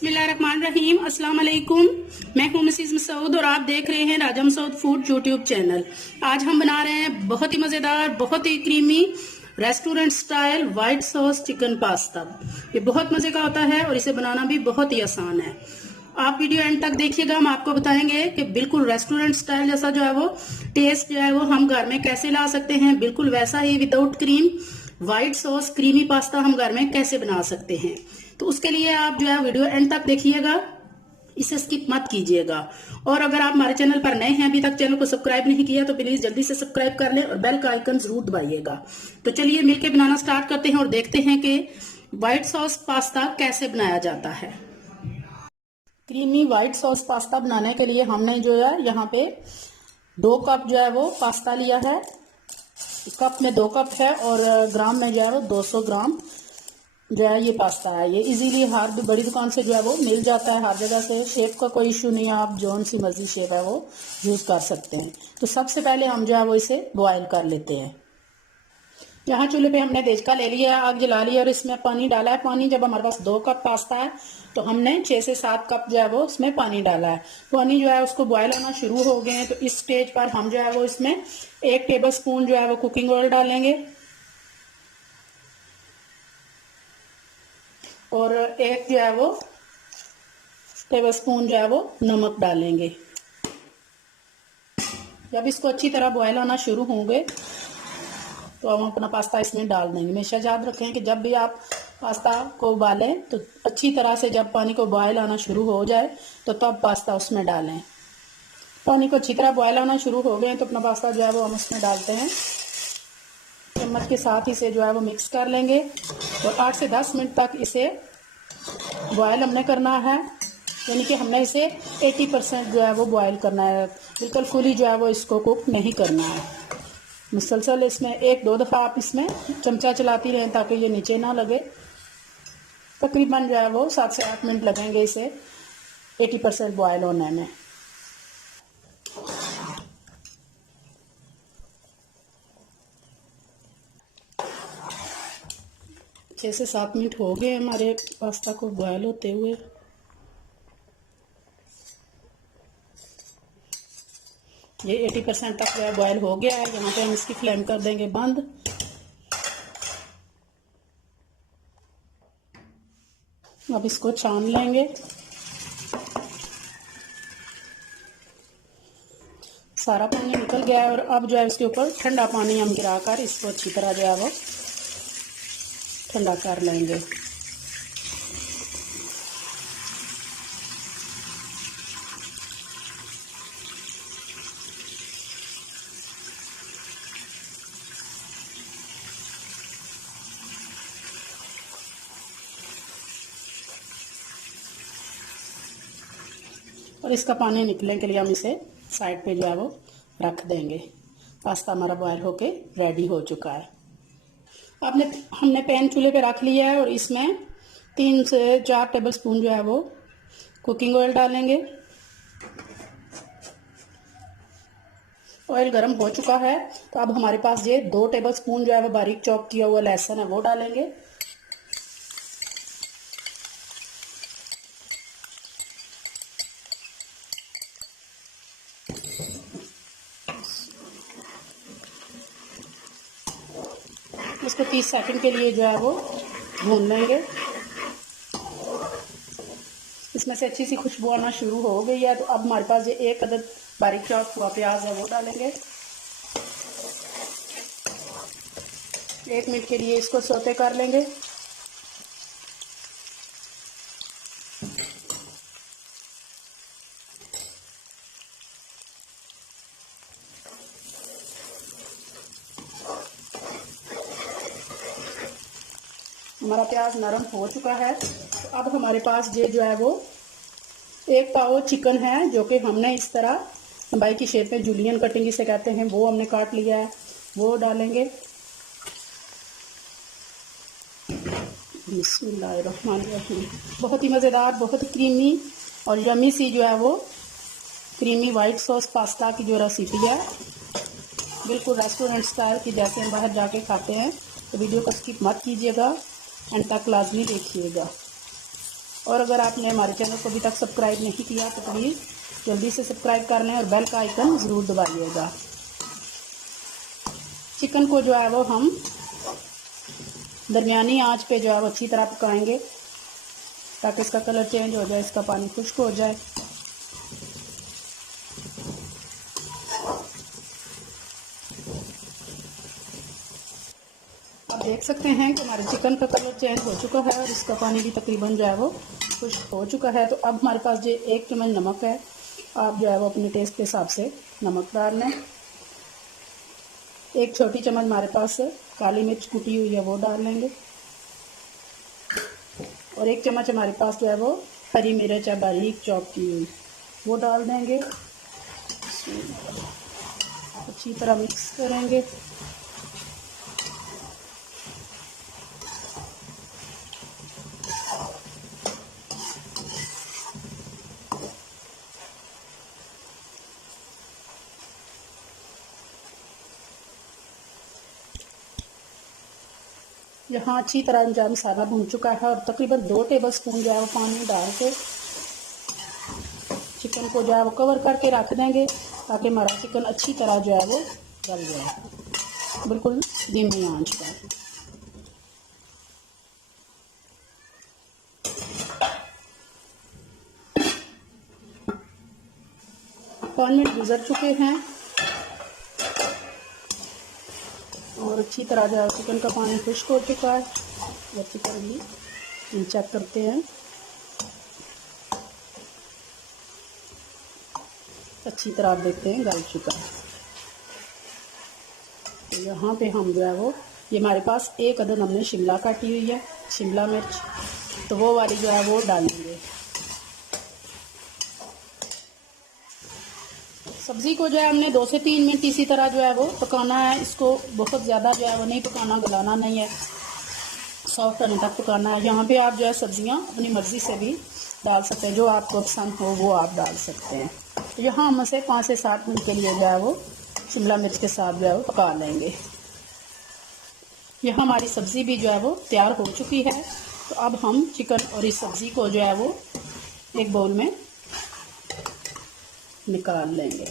बिस्मिल्लाहिर्रहमानिर्रहीम। अस्सलाम वालेकुम। मैं हूं मिसेस मसूद और आप देख रहे हैं Raja Masood food YouTube channel. आज हम बना रहे हैं बहुत ही मजेदार, बहुत ही creamy restaurant style white sauce chicken pasta. ये बहुत मजे का होता है और इसे बनाना भी बहुत ही आसान है। आप वीडियो एंड तक देखिएगा, हम आपको बताएंगे कि बिल्कुल रेस्टोरेंट स्टाइल जैसा जो है वो टेस्ट जो है वो हम घर में कैसे ला सकते हैं। बिल्कुल वैसा ही without cream white sauce creamy pasta हम घर में कैसे बना सकते हैं। तो उसके लिए आप जो है वीडियो एंड तक देखिएगा, इसे स्किप मत कीजिएगा। और अगर आप हमारे चैनल पर नए हैं, अभी तक चैनल को सब्सक्राइब नहीं किया तो प्लीज जल्दी से सब्सक्राइब कर लें और बेल का आइकन जरूर दबाइएगा। तो चलिए मिलके बनाना स्टार्ट करते हैं और देखते हैं कि व्हाइट सॉस पास्ता कैसे बनाया जाता है। क्रीमी व्हाइट सॉस पास्ता बनाने के लिए हमने जो है यहाँ पे 2 कप जो है वो पास्ता लिया है। कप में 2 कप है और ग्राम में जो है वो 200 ग्राम जो है ये पास्ता है। ये इजीली हर बड़ी दुकान से जो है वो मिल जाता है, हर जगह से। शेप का कोई इशू नहीं है, आप जौन सी मर्जी शेप है वो यूज कर सकते हैं। तो सबसे पहले हम जो है वो इसे बॉयल कर लेते हैं। यहाँ चूल्हे पे हमने देचका ले लिया है, आग जला लिया और इसमें पानी डाला है। पानी जब हमारे पास 2 कप पास्ता है तो हमने 6 से 7 कप जो है वो उसमें पानी डाला है। पानी जो है उसको बॉयल होना शुरू हो गए हैं। तो इस स्टेज पर हम जो है वो इसमें 1 टेबल स्पून जो है वो कुकिंग ऑयल डालेंगे और 1 जो है वो टेबल स्पून जो है वो नमक डालेंगे। जब इसको अच्छी तरह बॉयल होना शुरू होंगे तो हम अपना पास्ता इसमें डाल देंगे। हमेशा याद रखें कि जब भी आप पास्ता को उबालें तो अच्छी तरह से जब पानी को बॉयल आना शुरू हो जाए तो तब पास्ता उसमें डालें। पानी को अच्छी तरह बॉयल आना शुरू हो गए तो अपना पास्ता जो है वो हम उसमें डालते हैं। चम्मच के साथ इसे जो है वो मिक्स कर लेंगे और 8 से 10 मिनट तक इसे बॉयल हमने करना है। यानी कि हमने इसे 80% जो है वो बॉयल करना है, बिल्कुल फुली जो है वो इसको कुक नहीं करना है। मुसलसल इसमें 1-2 दफ़ा आप इसमें चमचा चलाती रहें ताकि ये नीचे ना लगे। तकरीबन जो है वो 7 से 8 मिनट लगेंगे इसे 80% बॉयल होने में। छः से 7 मिनट हो गए हमारे पास्ता को बॉयल होते हुए। ये 80% तक जो है बॉयल हो गया है। यहाँ पे हम इसकी फ्लेम कर देंगे बंद। अब इसको छान लेंगे। सारा पानी निकल गया है और अब जो है इसके ऊपर ठंडा पानी हम गिराकर इसको अच्छी तरह जो है वो ठंडा कर लेंगे। और इसका पानी निकलने के लिए हम इसे साइड पे जो है वो रख देंगे। पास्ता हमारा बॉयल होके रेडी हो चुका है। हमने पैन चूल्हे पे रख लिया है और इसमें 3 से 4 टेबल स्पून जो है वो कुकिंग ऑयल डालेंगे। ऑयल गर्म हो चुका है तो अब हमारे पास ये 2 टेबल स्पून जो है वो बारीक चॉप किया हुआ लहसुन है वो डालेंगे। इसको 30 सेकंड के लिए जो है वो भून लेंगे। इसमें से अच्छी सी खुशबू आना शुरू हो गई है तो अब हमारे पास ये 1 अदद बारीक चॉप हुआ प्याज है वो डालेंगे। 1 मिनट के लिए इसको सौते कर लेंगे। हमारा प्याज नरम हो चुका है तो अब हमारे पास ये जो है वो 1 पाव चिकन है जो कि हमने इस तरह लंबाई की शेप में जूलियन कटिंग इसे कहते हैं वो हमने काट लिया है, वो डालेंगे। बिस्मिल्लाहिर्रहमानिर्रहीम। बहुत ही मज़ेदार, बहुत क्रीमी और यमी सी जो है वो क्रीमी वाइट सॉस पास्ता की जो रेसिपी है बिल्कुल रेस्टोरेंट स्टाइल की जैसे हम बाहर जाके खाते हैं। तो वीडियो को स्किप मत कीजिएगा, एंड तक लाजमी देखिएगा। और अगर आपने हमारे चैनल को अभी तक सब्सक्राइब नहीं किया तो प्लीज़ जल्दी से सब्सक्राइब कर लें और बेल का आइकन ज़रूर दबाइएगा। चिकन को जो है वो हम दरमियानी आंच पे जो है वो अच्छी तरह पकाएंगे ताकि इसका कलर चेंज हो जाए, इसका पानी खुश्क हो जाए। आप देख सकते हैं कि हमारे चिकन का कलर चेंज हो चुका है और इसका पानी भी तकरीबन जो है वो खुश्क हो चुका है। तो अब हमारे पास जो 1 चम्मच नमक है, आप जो है वो अपने टेस्ट के हिसाब से नमक डाल लें। 1 छोटी चम्मच हमारे पास काली मिर्च कुटी हुई है वो डाल लेंगे और 1 चम्मच हमारे पास जो है वो हरी मिर्च है बारीक चॉप की हुई वो डाल देंगे। अच्छी तरह मिक्स करेंगे। यहाँ अच्छी तरह जो मसाला भून चुका है और तकरीबन 2 टेबलस्पून जो है वो पानी डाल के चिकन को जो है वो कवर करके रख देंगे ताकि हमारा चिकन अच्छी तरह जो है वो गल जाए, बिल्कुल धीमी आंच पर। पाँच मिनट गुजर चुके हैं और अच्छी तरह जो है चिकन का पानी खुश्क हो चुका है। और चिकन भी चेक करते हैं, अच्छी तरह आप देखते हैं गल चुका है। तो यहाँ पे हम जो है वो ये हमारे पास 1 अदद हमने शिमला काटी हुई है, शिमला मिर्च, तो वो वाली जो है वो डालेंगे। सब्ज़ी को जो है हमने 2 से 3 मिनट इसी तरह जो है वो पकाना है। इसको बहुत ज़्यादा जो है वो नहीं पकाना, गलाना नहीं है, सॉफ्ट होने तक पकाना है। यहाँ पे आप जो है सब्ज़ियाँ अपनी मर्ज़ी से भी डाल सकते हैं, जो आपको पसंद हो वो आप डाल सकते हैं। तो यहाँ हम इसे 5 से 7 मिनट के लिए जो है वो शिमला मिर्च के साथ जो है वो पका लेंगे। यहाँ हमारी सब्ज़ी भी जो है वो तैयार हो चुकी है। तो अब हम चिकन और इस सब्ज़ी को जो है वो एक बाउल में निकाल लेंगे।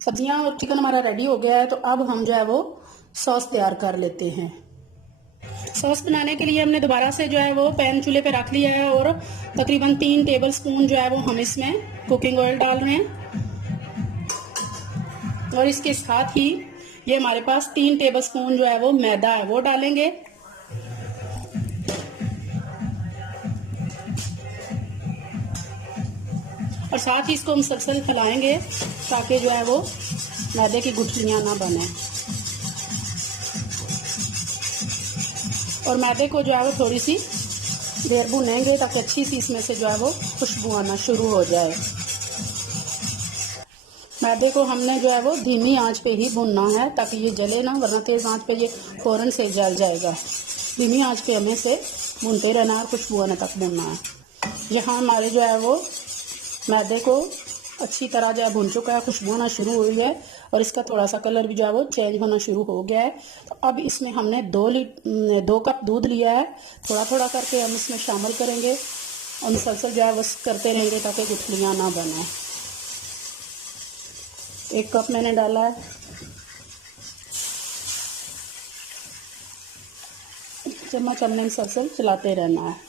सब्जियां और चिकन हमारा रेडी हो गया है। तो अब हम जो है वो सॉस तैयार कर लेते हैं। सॉस बनाने के लिए हमने दोबारा से जो है वो पैन चूल्हे पे रख लिया है और तकरीबन 3 टेबलस्पून जो है वो हम इसमें कुकिंग ऑयल डाल रहे हैं और इसके साथ ही ये हमारे पास 3 टेबलस्पून जो है वो मैदा है वो डालेंगे। और साथ ही इसको हम मुसलसल फैलाएंगे ताकि जो है वो मैदे की गुठलियाँ ना बने। और मैदे को जो है वो थोड़ी सी देर भूनेंगे ताकि अच्छी सी इसमें से जो है वो खुशबू आना शुरू हो जाए। मैदे को हमने जो है वो धीमी आंच पे ही भूनना है ताकि ये जले ना, वरना तेज़ आंच पे ये फ़ौरन से जल जाएगा। धीमी आंच पे हमें से भूनते रहना है, खुशबू आने तक भूनना है। यहाँ हमारे जो है वो मैदे को अच्छी तरह जो है भून चुका है, खुशबू आना शुरू हुई है और इसका थोड़ा सा कलर भी जो है वो चेंज होना शुरू हो गया है। तो अब इसमें हमने 2 कप दूध लिया है, थोड़ा थोड़ा करके हम इसमें शामिल करेंगे और मुसलसल जो है बस करते रहेंगे ताकि गुठलियाँ ना बने। 1 कप मैंने डाला है। चम्मच हमने मुसलसल चलाते रहना है।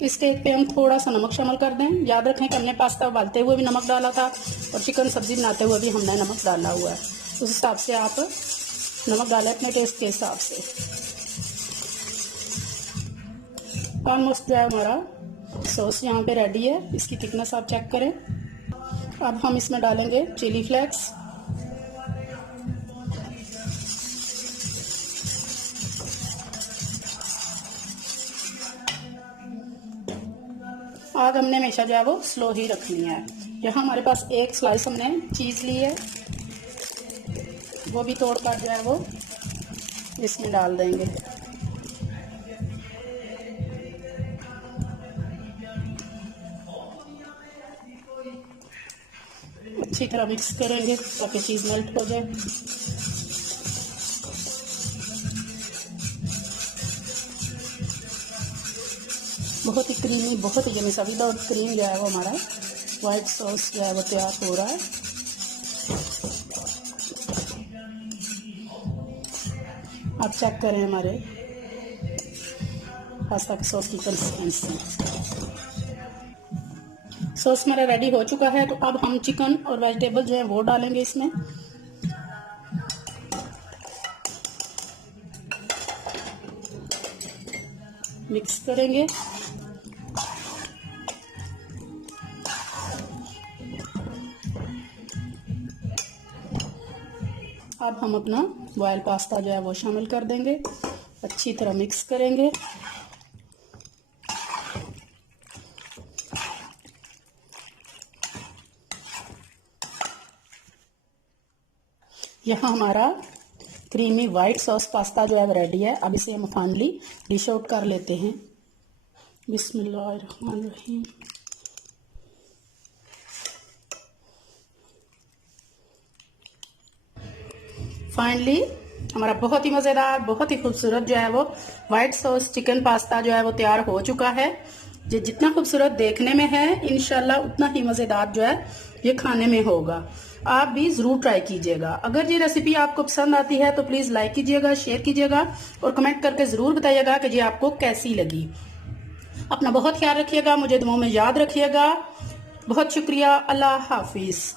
इस स्टेज पे हम थोड़ा सा नमक शामिल कर दें। याद रखें कि हमने पास्ता उबालते हुए भी नमक डाला था और चिकन सब्जी बनाते हुए भी हमने नमक डाला हुआ है। उस हिसाब से आप नमक डालें अपने टेस्ट के हिसाब से। ऑलमोस्ट जो है हमारा सॉस यहाँ पे रेडी है, इसकी थिकनेस आप चेक करें। अब हम इसमें डालेंगे चिली फ्लेक्स, आग हमने हमेशा जो है वो स्लो ही रखनी है। यहाँ हमारे पास 1 स्लाइस हमने चीज़ ली है, वो भी तोड़कर जो है वो इसमें डाल देंगे। अच्छी तरह मिक्स करेंगे ताकि चीज़ मेल्ट हो जाए। बहुत ही क्रीमी, बहुत ही यम्मी सा विदाउट क्रीम जो है वो हमारा वाइट सॉस जो है वो तैयार हो रहा है। आप चेक करें हमारे पास्ता की सॉस की कंसिस्टेंसी। सॉस हमारा रेडी हो चुका है, तो अब हम चिकन और वेजिटेबल जो है वो डालेंगे इसमें। मिक्स करेंगे। अब हम अपना बॉयल पास्ता जो है वो शामिल कर देंगे, अच्छी तरह मिक्स करेंगे। यहाँ हमारा क्रीमी वाइट सॉस पास्ता जो है रेडी है। अब इसे हम फाइनली डिश आउट कर लेते हैं। बिस्मिल्लाहिर्रहमानिर्रहीम। फाइनली हमारा बहुत ही मज़ेदार, बहुत ही खूबसूरत जो है वो वाइट सॉस चिकन पास्ता जो है वो तैयार हो चुका है। ये जितना खूबसूरत देखने में है, इंशाल्लाह उतना ही मज़ेदार जो है ये खाने में होगा। आप भी ज़रूर ट्राई कीजिएगा। अगर ये रेसिपी आपको पसंद आती है तो प्लीज़ लाइक कीजिएगा, शेयर कीजिएगा और कमेंट करके ज़रूर बताइएगा कि ये आपको कैसी लगी। अपना बहुत ख्याल रखिएगा, मुझे दुआओं में याद रखिएगा। बहुत शुक्रिया। अल्लाह हाफिज़।